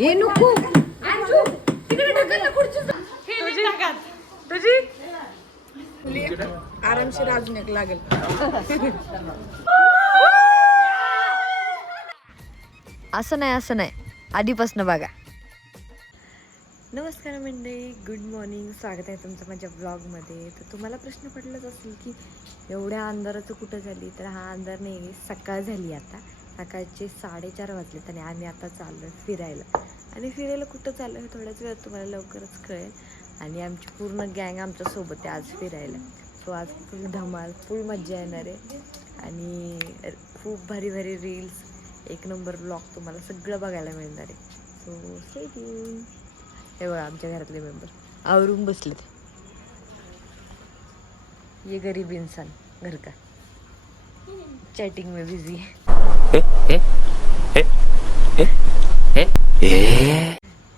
हे नको तुझी आरामशीर अजून एक लागेल. असं नाही आधीपासून बघा. नमस्कार मंडळी, गुड मॉर्निंग. स्वागत आहे तुमचं माझ्या ब्लॉगमध्ये. तर तुम्हाला प्रश्न पडलाच असेल की एवढ्या अंधाराचं कुठं झाली. तर हा अंधार नाही, सकाळ झाली. आता सकाळचे 4:30 वाजलेत आणि आम्ही आता चाललो फिरायला. आणि फिरायला कुठं चाललो हे थोड्याच वेळात तुम्हाला लवकरच कळेल. आणि आमची पूर्ण गँग आमच्यासोबत आहे आज फिरायला. सो आज फुल धमाल, फुल मज्जा येणार आहे. आणि खूप भारी भारी रील्स, एक नंबर ब्लॉग तुम्हाला सगळं बघायला मिळणार आहे. So stay tune. हे बघा आमच्या घरातले मेंबर आवरून बसलेत. ये गरीब इंसान घर का चॅटिंग में बिझी है.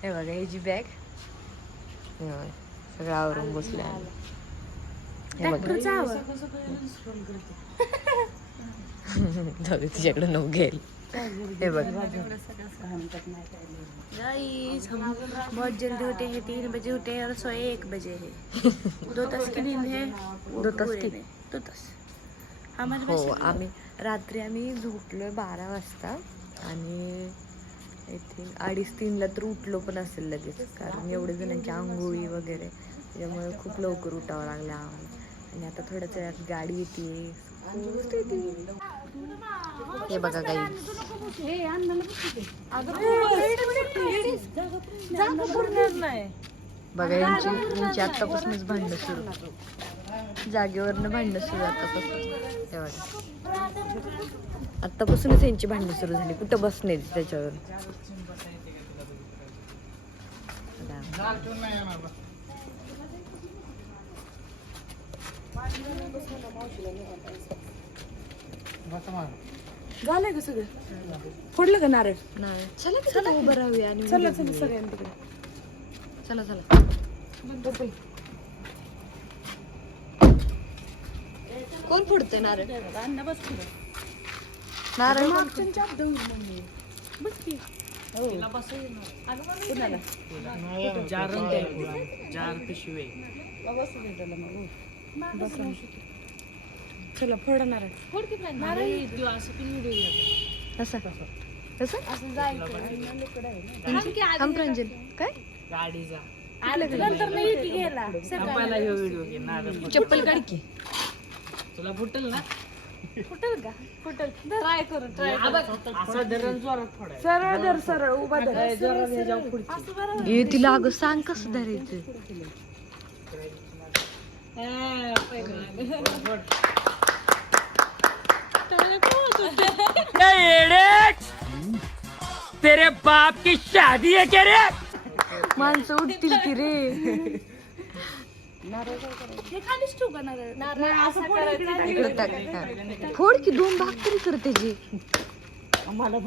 हे बघा ह्याची बॅग सगळं आवरून बसले. हे बघा तुझ्याकडे नऊ घेईल. हे बघ बहुत जल्दी होते हैं. 3 बजे होते हैं और सोए 1 बजे है. 2 तास की नींद है. 2 तास की 2 तास. हो. आम्ही रात्री झोपलोय 12 वाजता आणि आय थिंक 2:30-3ला तर उठलो पण असेल लगेच, कारण एवढे जणांची आंघोळी वगैरे, त्यामुळे खूप लवकर उठावं लागलं आम्हाला. आणि आता थोड्याच वेळात गाडी येते. हे बघा काही बघा यांची आत्तापासूनच भांडणं सुरू, जागेवरनं भांडणं सुरू आत्तापासून. आत्तापासूनच यांची भांडणं सुरू झाली. कुठं बसणे त्याच्यावर. झालंय का सगळं? फोडलं का नारळ? नाही. चला उभं राहूया आणि चला सगळ्यांना तिकडे. चला कोण फोडतंय नारळ? नारळ बस की. चला फोडा नारळ. चप्पल काढ की. तुला फुटल ना? फुटल का? फुटल. ट्राय करू. सरळ उभा धर. हे तिला अगं सांग कसं धरायचं. तेरे बाप की शादी है क्या रे? माणसं उठतील की रे. हे खालीच ठेवू का नारळ? असं फोडायचं. इकडे टाक. फोड की 2 भाग तरी कर त्याचे. आम्हाला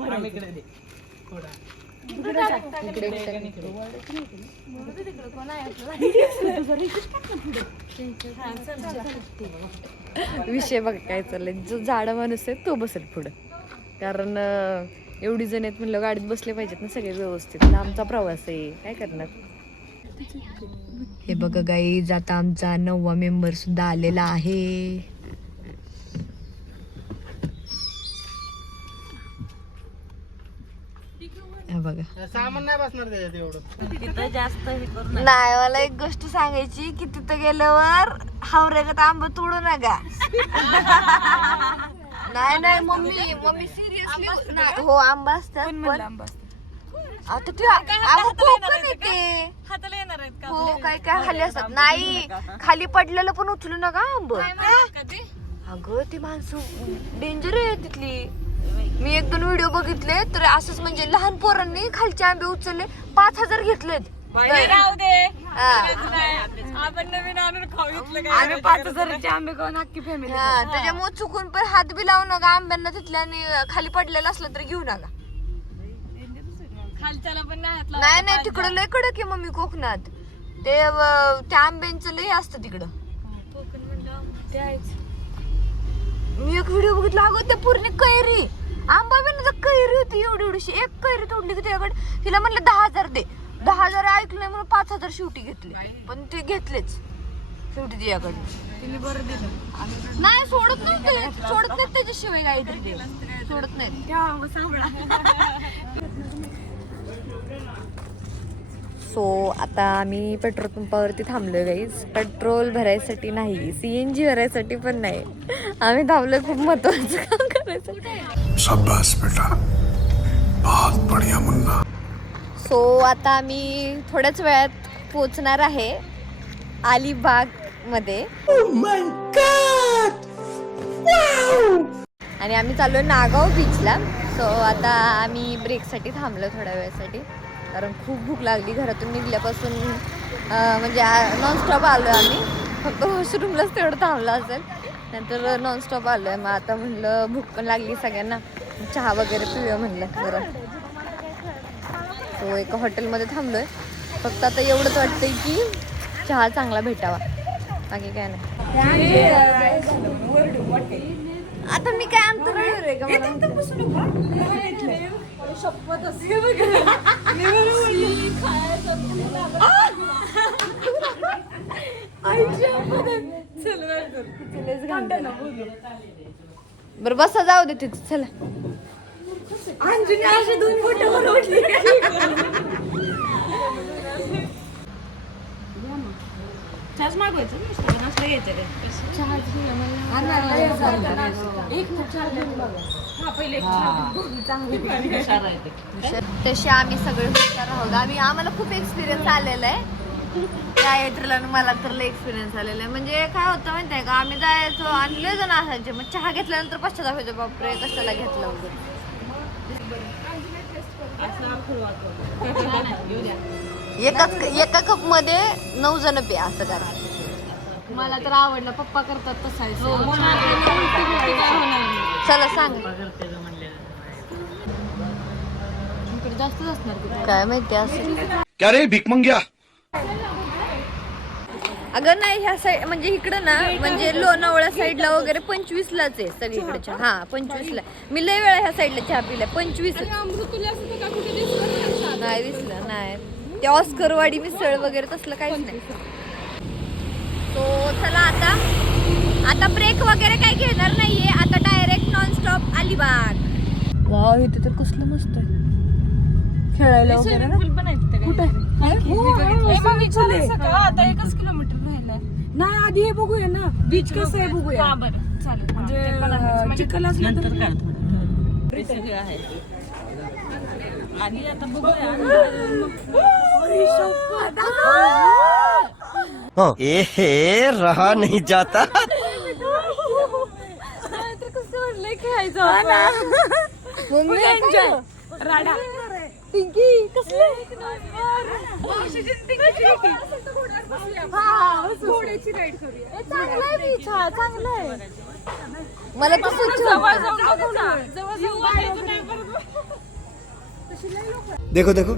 विषय बघ काय चाललंय. जो जाडा माणूस आहे तो बसेल पुढं, कारण एवढी जण आहेत म्हणलं गाडीत बसले पाहिजेत ना सगळे व्यवस्थित. आमचा प्रवास आहे, काय करणार. हे बघा गाईज, आता आमचा 9वा मेंबर सुद्धा आलेला आहे. बघा सामान नाही बसणार त्याच्यात एवढं. तिथं जास्त हे करू. नाही, मला एक गोष्ट सांगायची की तिथं गेल्यावर हावरेगत आंबा तोडू नका. नाही मम्मी सिरियसली. हो आंबा असतात पण आता ते आंबा कोकण येते. हाताला येणार आहेत का? हो काय खाली असतात. नाही, खाली पडलेलं पण उचलू नका आंब. अगं ती माणसं डेंजर आहे तिथली. मी 1-2 व्हिडिओ बघितले तर असंच, म्हणजे लहान पोरांनी खालचे आंबे उचलले, 5,000 घेतलेत. आपण नवीन आणून खाऊ इथलं. आम्ही 5,000चे आंबे खाऊन अख्खी फॅमिली. त्याच्यामुळे चुकून पण हात बी लावू नका आंब्यांना तिथल्या. आणि खाली पडलेलं असलं तर घेऊ नका. खालच्याला पण नाही तिकडं लय कडक आहे मम्मी कोकणात. ते त्या आंब्यांचं लय असतं तिकडं. मी एक व्हिडिओ बघितला, अगं ते पूर्ण कैरी आंबा बिना कैरी होती एवढी एवढीशी, एक कैरी तोडली की त्याकडे तिला म्हणलं 10,000 दे, 10,000 ऐकलं म्हणून 5,000 शेवटी घेतले, पण ते घेतलेच शेवटी तिच्याकडे. तिने बरं दिलं. नाही सोडत नव्हते, सोडत नाहीत त्याच्याशिवाय काहीतरी ते सोडत नाहीत. सो आता आम्ही पेट्रोल पंपावरती थांबलोय गाईज. पेट्रोल भरायसाठी नाही, CNG भरायसाठी पण नाही, आम्ही थांबलोय खूप महत्वाचं काम करायचं. शाबाश बेटा, बहुत बढ़िया मुन्ना. सो आता आम्ही थोड्याच वेळात पोचणार आहे अलिबाग मध्ये. आणि आम्ही चाललोय नागाव बीचला. सो आता आम्ही ब्रेकसाठी थांबलो थोड्या वेळासाठी, कारण खूप भूक लागली. घरातून निघल्यापासून म्हणजे नॉनस्टॉप आलो आहे आम्ही, फक्त वॉशरूमलाच तेवढं थांबलं असेल, नंतर नॉनस्टॉप आलो आहे. मग आता म्हणलं भूक पण लागली सगळ्यांना, चहा वगैरे पिऊया म्हणलं जरा. तो एका हॉटेलमध्ये थांबलो आहे. फक्त आता एवढंच वाटतंय की चहा चांगला भेटावा, बाकी काय नाही. आता मी काय अंतराळीवर आहे का? बरं बसा, जाऊ दे तिथे. चला असे 2 फोटोवर उठली. चहाच मागवायचं नसलं घ्यायचं रे. तसे आम्ही सगळे हुशार आहोत. आम्हाला खूप एक्सपिरियन्स आलेला आहे त्या यात्रेला. मला तर लय एक्सपिरियन्स आलेला आहे. म्हणजे काय होतं माहिती आहे का, आम्ही जायचो आणि लय जण असायचे, मग चहा घेतल्यानंतर पश्चाताप व्हायचो, बापरे कशाला घेतलं वगैरे. एका कप मध्ये 9 जण पे असं करा. मला तर आवडलं, पप्पा करतात तसं. चला सांग, जास्तच असणार काय माहिती असं. क्या रे भिकमंग्या. अगं नाही, ह्या साईड म्हणजे इकडं ना, म्हणजे लोणावळा साईडला वगैरे 25लाच आहे सगळीकडे चहा. हा 25ला. मी लय वेळा ह्या साईडला चहा पिला. 25 नाही दिसलं नाही. ते ऑस्करवाडी मिसळ वगैरे तसलं काहीच नाही. तो चला आता ब्रेक वगैरे काही घेणार नाहीये. आता डायरेक्ट नॉनस्टॉप अलिबाग. वाव, इथे तर कसलं मस्त आहे खेळायला वगैरे. पण आहेत कुठे? आता 1 किलोमीटर राहिलाय. नाही आधी हे बघूया ना, बीच कसं आहे बघूया. हा बरं चालेल. म्हणजे चिखल असलं तर आहे. आणि आता बघूया. ए रहा नहीं जाता. राडा मला तर देखो देखो,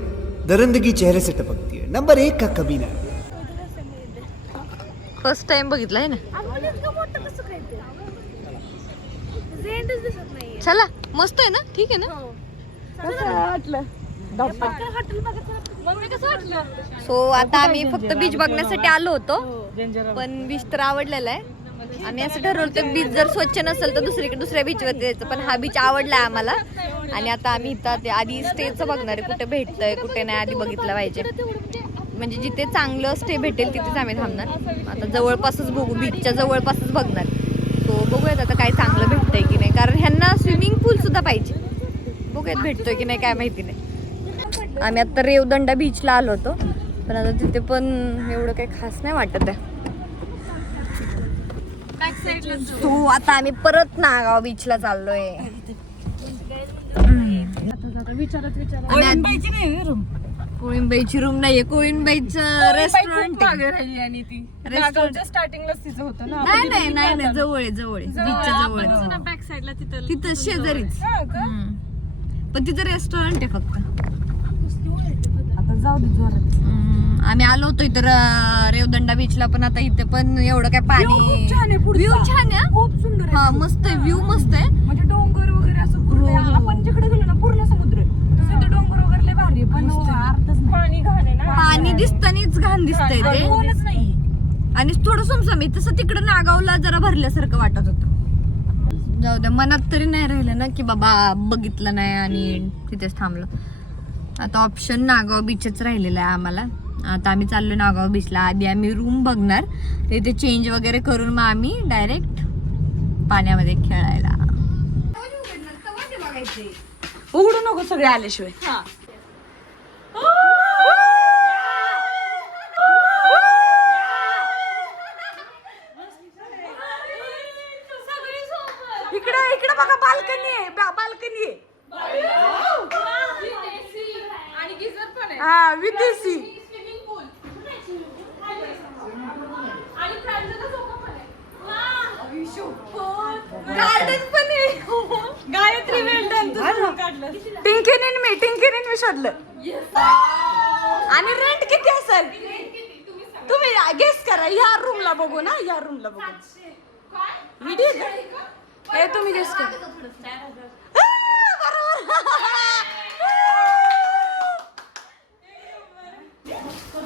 दरिंदगी चेहरे से टपकती है. नंबर 1 का कमीना. फर्स्ट टाइम बघितलं आहे ना. चला मस्त आहे ना, ठीक आहे ना. सो आता आम्ही फक्त बीच बघण्यासाठी आलो होतो, पण बीच तर आवडलेला आहे. आम्ही असं ठरवलं बीच जर स्वच्छ नसेल तर दुसऱ्या बीचवर जायचं, पण हा बीच आवडला आम्हाला. आणि आता आम्ही इथं ते आधी स्टेचं बघणार आहे, कुठे भेटतंय कुठे नाही आधी बघितलं पाहिजे. म्हणजे जिथे चांगलं स्टे भेटेल तिथेच आम्ही थांबणार. आता जवळपासच बघू, बीचच्या जवळपासच बघणार. सो बघूयात आता काय चांगलं भेटतंय की नाही, कारण ह्यांना स्विमिंग पूल सुद्धा पाहिजे. बघूयात भेटतोय की नाही काय माहिती नाही. आम्ही आता रेवदंडा बीचला आलो होतो, पण आता तिथे पण एवढं काही खास नाही वाटत आहे. सो आता आम्ही परत नागाव बीचला चाललोय. कोळींबाईची रूम नाहीये, कोळींबाईचं रेस्टॉरंट आणि ती स्टार्टिंगलाच तिचं होतं ना. नाही जवळ आहे बीचच्या जवळ. बॅक साईडला तिथं शेजारीच, पण तिथं रेस्टॉरंट आहे फक्त. आता जाऊ दे जोरात. आम्ही आलो होतो इथं रेवदंडा बीचला, पण आता इथे पण एवढं काय पाणी. खूप छान आहे पुढचा. व्ह्यू छान आहे, खूप सुंदर आहे. हा मस्त आहे, व्ह्यू मस्त आहे. म्हणजे डोंगर वगैरे असं पूर्ण आपण जिकडे गेलो ना पूर्ण समुद्र आहे. तसं ते डोंगर वगैरे लय भारी आहे, पण अर्थच नाही. पाणी घाण आहे ना. पाणी दिसतानीच घाण दिसतंय ते कोणच नाही. आणि थोडं समसमीत तसं तिकडं नागावला जरा भरल्यासारखं वाटत होतं. जाऊ द्या, मनात तरी नाही राहिलं ना की बाबा बघितलं नाही आणि तिथेच थांबलो. आता ऑप्शन नागाव बीचच राहिलेला आहे आम्हाला. आता आम्ही चाललो नागाव बीचला. आधी आम्ही रूम बघणार, तिथे चेंज वगैरे करून मग आम्ही डायरेक्ट पाण्यामध्ये खेळायला. उघडू नको सगळे आल्याशिवाय. इकडे इकडे बघा, बाल्कनी आहे, बाल्कनी आहे. आणि गिझर पण आहे. हा, विदेशी. स्विमिंग पूल आणि प्रांजलचा सोफा पण आहे. गार्डन पण आहे. गायत्री वेल्डन तुझं काढलं. टिंकीने मी शोधलं. आणि रेंट किती असेल तुम्ही गेस करा. या रूमला बघू ना, या रूमला बघू. व्हिडिओ हे तुम्ही गेस करा.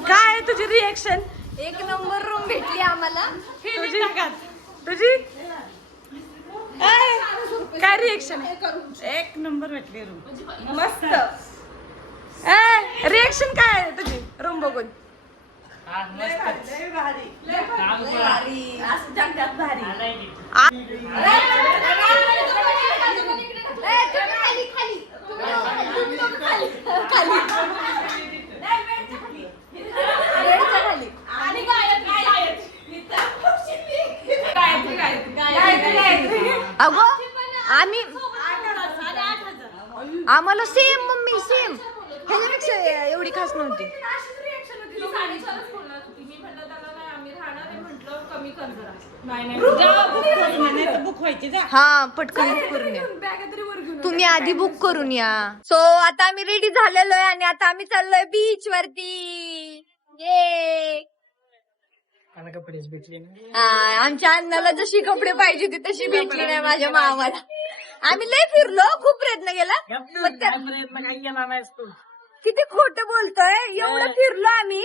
काय तुझी रिएक्शन? एक नंबर रूम भेटली आम्हाला. तुझी काय रिएक्शन? एक नंबर भेटली रूम, मस्त. रिएक्शन काय आहे तुझी रूम बघून? अगो आम्हाला सेम मम्मी सेम ह्याच्यापेक्षा एवढी खास नव्हती. हा पटकन बुक करून या. तुम्ही आधी बुक करून या. सो आता आम्ही रेडी झालेलो आहे आणि आता आम्ही चाललोय बीच वरती. ये आमच्या अण्णाला जशी कपडे पाहिजे होती तशी भेटली नाही माझ्या मामाला. आम्ही लय फिरलो, खूप प्रयत्न केला, किती खोटं बोलतोय. एवढं फिरलो आम्ही.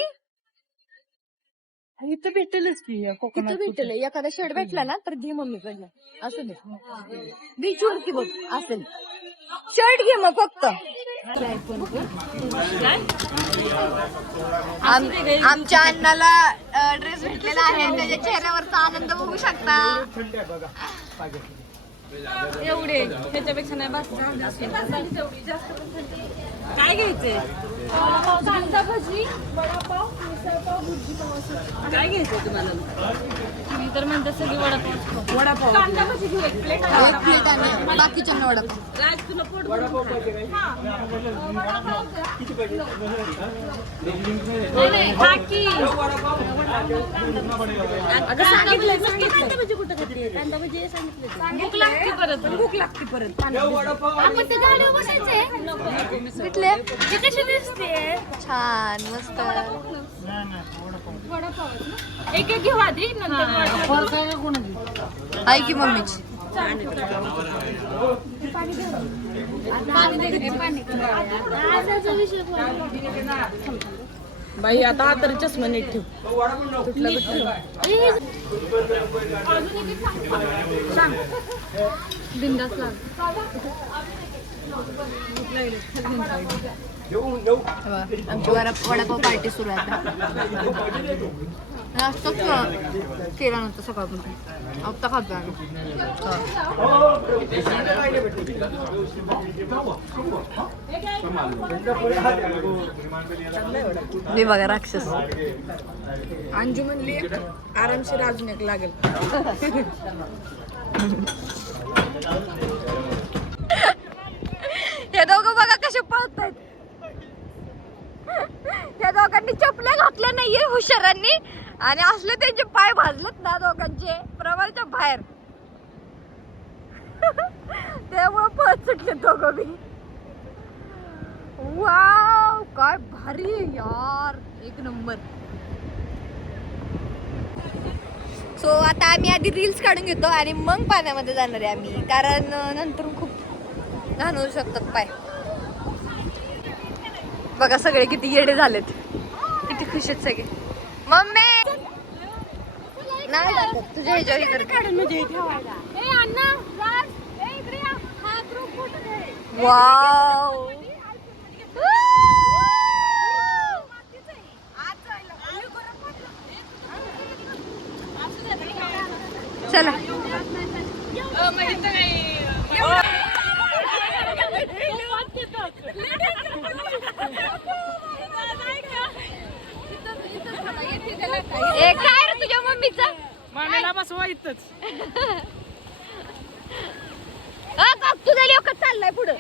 इथं भेटेलच की तिथं भेटल एखादा शेड भेटला ना तर घे मम्मीकडनं. असं दे बीच वरती बघ असेल शर्ट घे मग फक्त. आमच्या अण्णाला ड्रेस भेटलेला आहे, त्याच्या चेहऱ्यावरचा आनंद बघू शकता. एवढे त्याच्यापेक्षा नाही बस. काय घ्यायचंय? कांदा भजी, वडापाव, मिसळपाव, भुर्जी पाव. काय घ्यायचंय तुम्हाला? मी तर म्हणते सगळी वडापाव. वडापाव. कांदा भजी घेऊ एक प्लेट. एक प्लेट आणि बाकीच्या वडापाव. राज तुला पोट भूक लागते परत. भूक लागते परत. आपण त्या गाडीवर बसायचंय. भेटले हे कशी दिसते? छान मस्त. एक एक घेऊ आधी, नंतर आहे की मम्मीची. बाई आता तरी चष्मा नीट ठेव. बिंदास लाग. आमची वडापाव पार्टी सुरू आहे आता. नाश्ताच केला नव्हता सकाळपासून, आता खातो आम्ही. हे बघा राक्षस. अंजू म्हणली आरामशीर अजून एक लागेल. हे दोघं बघा कसे पळतायत. त्या दोघांनी चपल्या घातल्या नाहीये हुशारांनी आणि असले त्यांचे पाय भाजलेत ना दोघांचे प्रमाणाच्या बाहेर. त्यामुळे पळत सुटले दोघं बी. वाव काय भारी यार, एक नंबर. सो आता आम्ही आधी रील्स काढून घेतो आणि मग पाण्यामध्ये जाणार आहे आम्ही, कारण नंतर खूप घालवू शकतात पाय. बघा सगळे किती येडे झालेत, किती खुश आहेत सगळे. मम्मी नाही टाकत तुझ्या ह्याच्यावर वाव. चला काय रे तुझ्या मम्मीचं मांडायला बसवा इथंच. तुझा लोक चाललाय पुढं.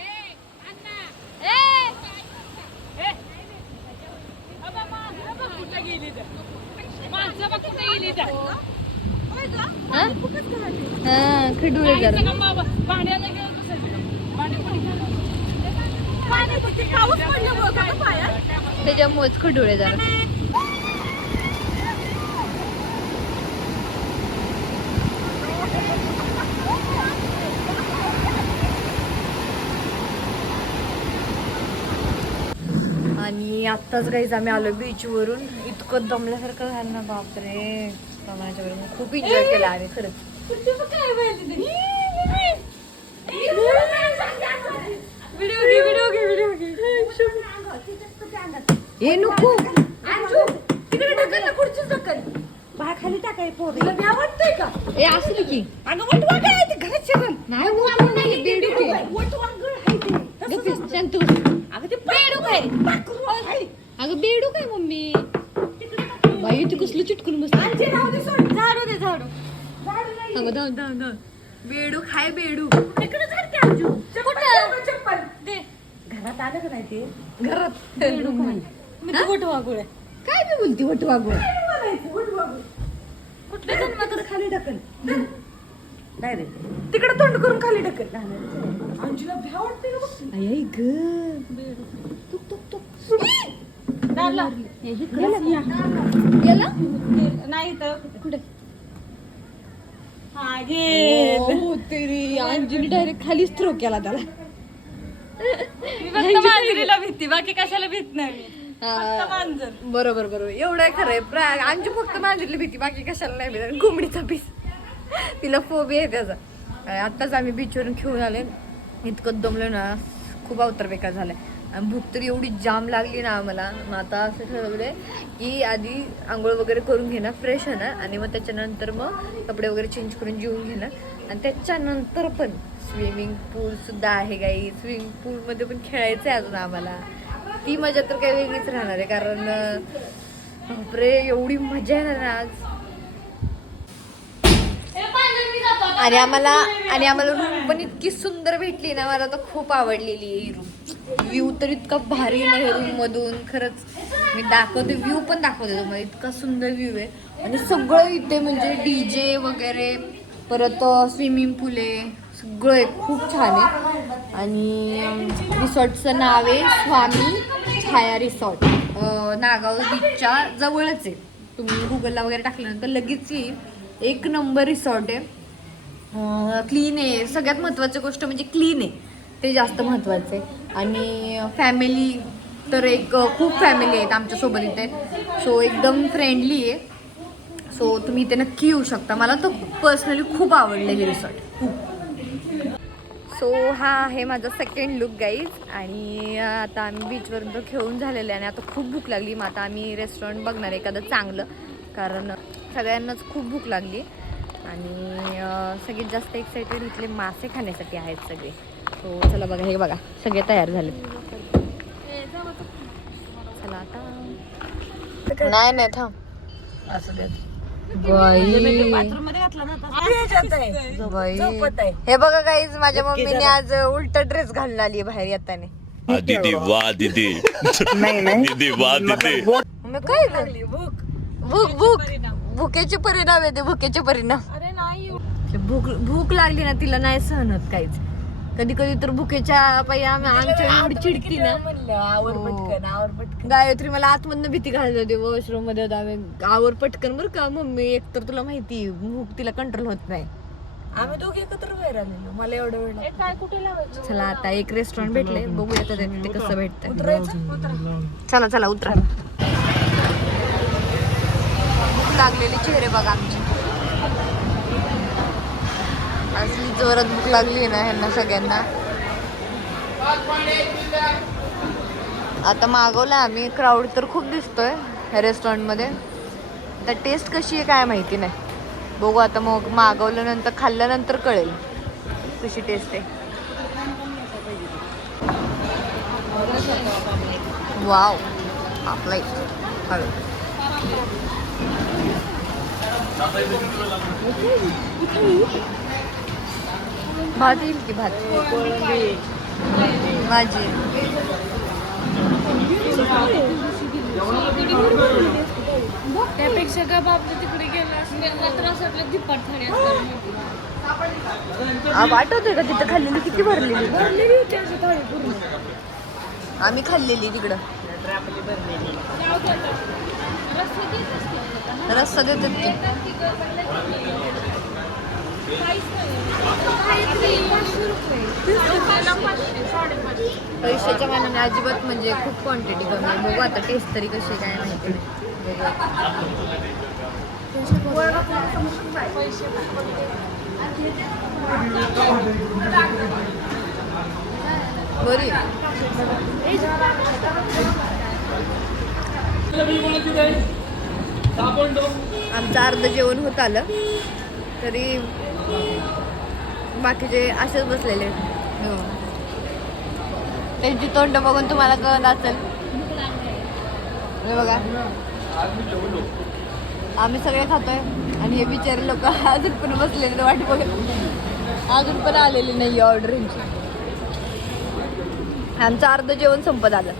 खडूळ त्याच्यामुळेच खडूळे जरा. आणि आत्ताच काहीच आम्ही आलो बीच वरून. इतकं दमल्यासारखं झालं ना बापरे. खूप एन्जॉय केला आम्ही खरंच. हे नको तिकडे ढकल ना, खुर्चीच ढकल. खाली टाकाय पोरी वाटतंय का हे असली की अगं वटवा काय ते घरात शिरल नाही वटवा नाही बेडूक आहे. वटवा आहे ते गप्प शांत बस. अगं ते बेडूक आहे. अगं बेडूक आहे मम्मी. बाई तू कसलं चिटकून बस. झाडू दे झाडू. बेडूक हाय बेडूक. तिकडे झाडते अंजू. चप्पल दे. घरात आलं का नाही ते घरात बेडूक नाही. मी ते वटवा गोळ्या काय मी बोलती वटवा गोळ. कुठल्या जन्माकडे खाली ढकल. काय रे तिकडे तोंड करून खाली ढकल. अंजूला भ्या वाटते का बघ. आई ग तुक तुक तुक गेला नाही तर कुठे. हा गे हो तरी अंजूने डायरेक्ट खालीच थ्रो केला त्याला. मांजरीला भीती बाकी कशाला भीत नाही मी. फक्त मांजर. बरोबर बरोबर एवढं खरंय. अंजू फक्त मांजरली भीती बाकी कशाला नाही भीती. कोंबडीचा पीस तिला फोबिया आहे त्याचा. आत्ताच आम्ही बीचवरून खेळून आले. इतकं दमलो ना खूप अवतर बेकार झालाय. आणि भूक तर एवढी जाम लागली ना आम्हाला. मग आता असं ठरवलंय की आधी आंघोळ वगैरे करून घेणार, फ्रेश होणार आणि मग त्याच्यानंतर मग कपडे वगैरे चेंज करून जेवून घेणार. आणि त्याच्यानंतर पण स्विमिंग पूल सुद्धा आहे गाई. स्विमिंग पूलमध्ये पण खेळायचं आहे अजून आम्हाला. ती मजा तर काही वेगळीच राहणार आहे कारण बापरे एवढी मजा येणार ना आज. आणि आम्हाला रूम पण इतकी सुंदर भेटली ना. मला तर खूप आवडलेली आहे ही रूम. व्ह्यू तर इतका भारी आहे रूम मधून. खरंच मी दाखवते व्ह्यू पण दाखवते तुम्हाला. इतका सुंदर व्ह्यू आहे. आणि सगळं इथे म्हणजे DJ वगैरे परत स्विमिंग पूल आहे सगळं आहे. खूप छान आहे. आणि रिसॉर्टचं नाव आहे स्वामी छाया रिसॉर्ट. नागाव बीचच्या जवळच आहे. तुम्ही गुगलला वगैरे टाकल्यानंतर लगेच येईल. एक नंबर रिसॉर्ट आहे. क्लीन आहे. सगळ्यात महत्त्वाची गोष्ट म्हणजे क्लीन आहे. ते जास्त महत्त्वाचं आहे. आणि फॅमिली तर खूप फॅमिली आहेत आमच्यासोबत इथे. सो एकदम फ्रेंडली आहे. सो तुम्ही इथे नक्की येऊ शकता. मला तर पर्सनली खूप आवडले हे रिसॉर्ट खूप. सो हा आहे माझा सेकंड लुक गाईज. आणि आता आम्ही बीचवरून तर खेळून झालेलं आहे आणि आता खूप भूक लागली. मग आता आम्ही रेस्टॉरंट बघणार आहे एखादं चांगलं कारण सगळ्यांनाच खूप भूक लागली. आणि सगळ्यात जास्त एक्साइटेड इथले मासे खाण्यासाठी आहेत सगळे. सो चला बघा हे बघा सगळे तयार झाले. चला आता नाही थांब असं द्या. बाई बाथरूम मध्ये घातला ना बाई हे बघा गाईज माझ्या मम्मीने आज उलट ड्रेस घालून आली बाहेर येताना. दीदी वाह दीदी दीदी वाह दीदी. मग काय झाली भूक भुकेचे परिणाम येते. भुकेचे परिणाम. अरे नाही भूक लागली ना तिला नाही सहन होत काहीच. कधी कधी तर भुकेच्या पायी आमच्या एवढी चिडती ना. आवर पटकन गायत्री मला आतमधनं भीती घालत होती. वॉशरूम मध्ये होता आम्ही. आवर पटकन बरं का मम्मी. एक तर तुला माहिती भूक तिला कंट्रोल होत नाही. आम्ही दोघे एकत्र बाहेर आलेलो. मला एवढं वेळ लागतो. काय कुठे लावायचं? चला आता एक रेस्टॉरंट भेटले, बघूया आता ते कसं भेटतं. चला चला उतरा. भूक लागलेली चेहरे बघा आमचे. असली जोरात भूक लागली ना ह्यांना सगळ्यांना. आता मागवलं आम्ही. क्राऊड तर खूप दिसतोय ह्या रेस्टॉरंटमध्ये. तर टेस्ट कशी आहे काय माहिती नाही. बघू आता मग मागवल्यानंतर खाल्ल्यानंतर कळेल कशी टेस्ट आहे. वाव आपला भात येईल की भात भाजी. त्यापेक्षा का बापलं तिकडे गेला त्रास आपल्या दिप्पाट थाळी आठवतोय का तिथं खाल्लेली किती भरलेली. थाळी पूर्ण आम्ही खाल्लेली तिकडं. रस्सा देतात की पैशाच्या मानाने अजिबात म्हणजे खूप क्वांटिटी कमी आहे. बघू आता टेस्ट तरी कशी काय माहिती नाही. बरी आमचं अर्ध जेवण होत आलं तरी बाकीचे असेच बसलेले. त्यांची तोंड बघून तुम्हाला कळलं असेल. बघा आम्ही सगळे खातोय आणि हे बिचारे लोक अजून पण बसलेले वाट बघत. अजून पण आलेली नाही ऑर्डरिंगची. आमचं अर्ध जेवण संपत आलं.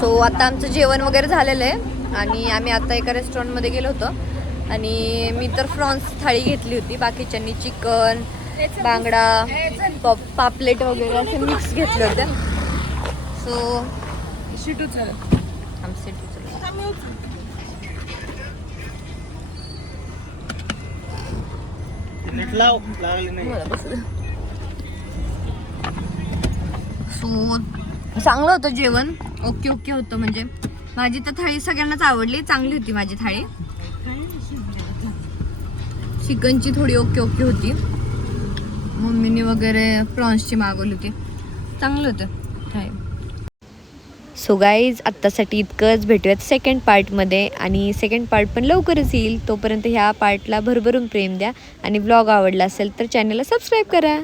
सो आता आमचं जेवण वगैरे झालेलं आहे आणि आम्ही आता एका रेस्टॉरंटमध्ये गेलो होतो आणि मी तर प्रॉन्स थाळी घेतली होती. बाकीच्यांनी चिकन, बांगडा, पापलेट वगैरे असे मिक्स घेतले होते. सो शिटू चल सो चांगलं होतं जेवण. ओके ओके होतं म्हणजे. माझी तर थाळी सगळ्यांनाच आवडली. चांगली होती माझी थाळी. चिकनची थोडी ओके ओके होती. मम्मीने वगैरे प्रॉन्सची मागवली होती. चांगलं होतं थाळी. सो गाईज आत्तासाठी इतकंच. भेटूयात सेकंड पार्टमध्ये आणि सेकंड पार्ट पण लवकरच येईल. तोपर्यंत ह्या पार्टला भरभरून प्रेम द्या आणि ब्लॉग आवडला असेल तर चॅनलला सबस्क्राईब करा.